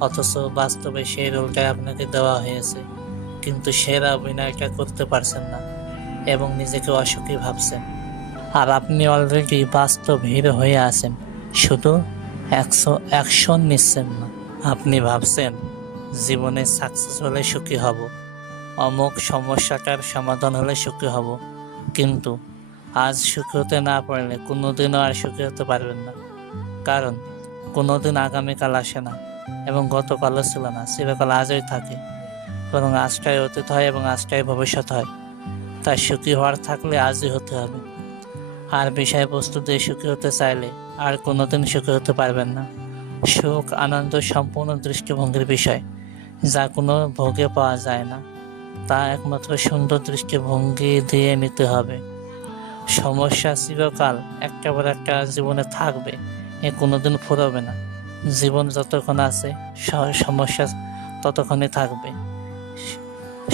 অথচ বাস্তবে সেই রোলটাই আপনাকে দেওয়া হয়েছে। কিন্তু সেরা অভিনয়টা করতে পারছেন না এবং নিজেকে অসুখী ভাবছেন। আর আপনি অলরেডি বাস্তব হিরো হয়ে আছেন। শুধু একশো অ্যাকশন নিচ্ছেন না। আপনি ভাবছেন, জীবনে সাকসেস হলে সুখী হব। অমুক সমস্যাটার সমাধান হলে সুখী হব। কিন্তু আজ সুখী হতে না পারলে কোনোদিনও আর সুখী হতে পারবেন না। কারণ কোনোদিন আগামীকাল আসে না। এবং গতকালও ছিল না চিরকাল আজই থাকে। বরং আজটাই অতীত হয় এবং আজটাই ভবিষ্যৎ হয়। তাই সুখী হওয়ার থাকলে আজই হতে হবে। আর বিষয়বস্তু দিয়ে সুখী হতে চাইলে আর কোনোদিন সুখী হতে পারবেন না। সুখ, আনন্দ সম্পূর্ণ দৃষ্টিভঙ্গির বিষয়, যা কোনো ভোগে পাওয়া যায় না। তা একমাত্র সুন্দর দৃষ্টিভঙ্গি দিয়ে নিতে হবে। সমস্যা চিরকাল একটা পর একটা জীবনে থাকবে, এ কোনোদিন ফুরবে না। জীবন যতক্ষণ আছে সমস্যা ততক্ষণই থাকবে।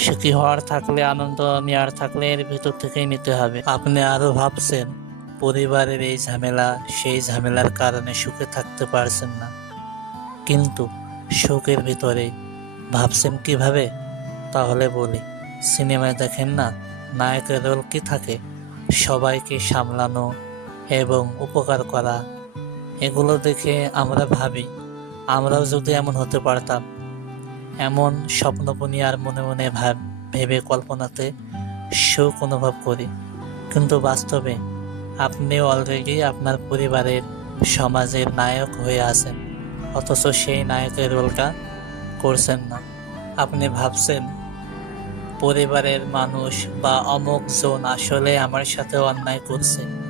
সুখী হওয়ার থাকলে, আনন্দ নেওয়ার থাকলে এর ভিতর থেকেই নিতে হবে। আপনি আরও ভাবছেন, পরিবারের এই ঝামেলা, সেই ঝামেলার কারণে সুখে থাকতে পারছেন না। কিন্তু সুখের ভিতরে ভাবছেন কীভাবে? তাহলে বলি, সিনেমায় দেখেন না, নায়কের রোল কী থাকে? সবাইকে সামলানো এবং উপকার করা এগুলো দেখে আমরা ভাবি, আমরাও যদি এমন হতে পারতাম। এমন স্বপ্ন বুনি আর মনে মনে ভাব, ভেবে কল্পনাতে সুখ অনুভব করি। কিন্তু বাস্তবে আপনি অলরেডি আপনার পরিবারের সমাজের নায়ক হয়ে আছেন, অথচ সেই নায়কের রোলটা করছেন না। আপনি ভাবছেন, পরিবারের মানুষ বা অমুক জন আসলে আমার সাথে অন্যায় করছে।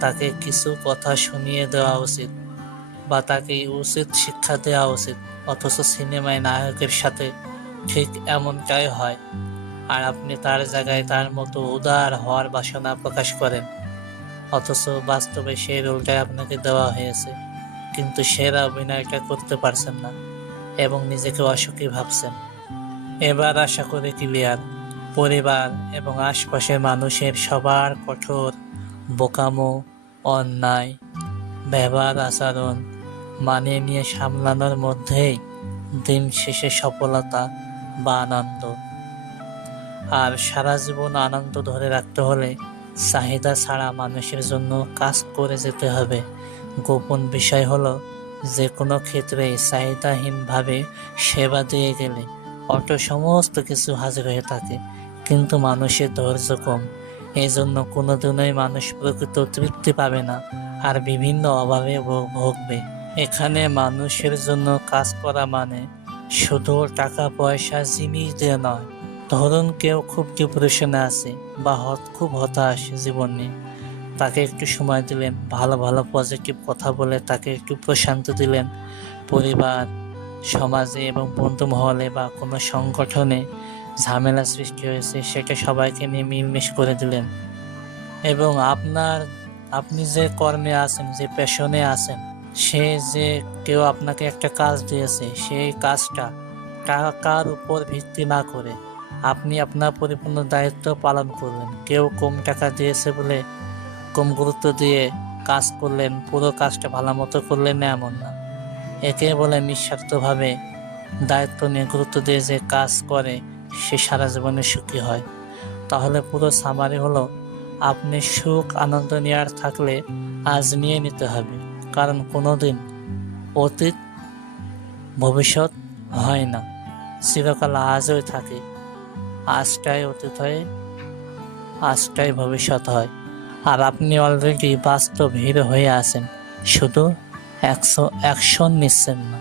তাকে কিছু কথা শুনিয়ে দেওয়া উচিত বা তাকে উচিত শিক্ষা দেওয়া উচিত, অথচ সিনেমায় নায়কের সাথে ঠিক এমনটাই হয়। আর আপনি তার জায়গায় তার মতো উদার হওয়ার বাসনা প্রকাশ করেন, অথচ বাস্তবে সেই রোলটাই আপনাকে দেওয়া হয়েছে। কিন্তু সেরা অভিনয়টা করতে পারছেন না এবং নিজেকে অসুখী ভাবছেন। এবার আশা করি ক্লিয়ার, পরিবার এবং আশপাশের মানুষের সবার কঠোর বোকামো অন্যায়, ব্যবহার, আচরণ মানিয়ে নিয়ে সামলানোর মধ্যেই দিন শেষে সফলতা বা আনন্দ। আর সারা জীবন আনন্দ ধরে রাখতে হলে চাহিদা ছাড়া মানুষের জন্য কাজ করে যেতে হবে। গোপন বিষয় হলো, যে কোনো ক্ষেত্রে চাহিদাহীনভাবে সেবা দিয়ে গেলে অটো সমস্ত কিছু হাজির হয়ে থাকে, কিন্তু মানুষের ধৈর্য কম। এই জন্য কোনোদিনই মানুষ প্রকৃত তৃপ্তি পাবে না, আর বিভিন্ন অভাবে ভুগবে। এখানে মানুষের জন্য কাজ করা মানে শুধু টাকা, পয়সা, জিনিস দিয়ে নয়। ধরুন কেউ খুব ডিপ্রেশনে আছে বা হত- খুব হতাশ জীবনে। তাকে একটু সময় দিলেন, ভালো ভালো পজিটিভ কথা বলে তাকে একটু প্রশান্তি দিলেন। পরিবার, সমাজে এবং বন্ধু মহলে বা কোনো সংগঠনে ঝামেলা সৃষ্টি হয়েছে, সেটা সবাইকে নিয়ে মিলমিশ করে দিলেন। এবং আপনার, আপনি যে কর্মে আছেন, যে পেশনে আছেন, সে যে কেউ আপনাকে একটা কাজ দিয়েছে, সেই কাজটা টাকার উপর ভিত্তি না করে আপনি আপনার পরিপূর্ণ দায়িত্ব পালন করলেন। কেউ কম টাকা দিয়েছে বলে কম গুরুত্ব দিয়ে কাজ করলেন, পুরো কাজটা ভালো মতো করলেন না এমন না। একে বলে নিঃস্বার্থভাবে দায়িত্ব নিয়ে গুরুত্ব দিয়ে যে কাজ করে সে সারা জীবনে সুখী হয়। তাহলে পুরো সামারি হলো, আপনি সুখ, আনন্দ নেওয়ার থাকলে আজ নিয়ে নিতে হবে, কারণ কোনো দিন অতীত, ভবিষ্যৎ হয় না। চিরকাল আজই থাকে, আজটাই অতীত হয়ে, আজটাই ভবিষ্যৎ হয়। আর আপনি অলরেডি বাস্তব হিরো হয়ে আছেন, শুধু একশো অ্যাকশন নিচ্ছেন না।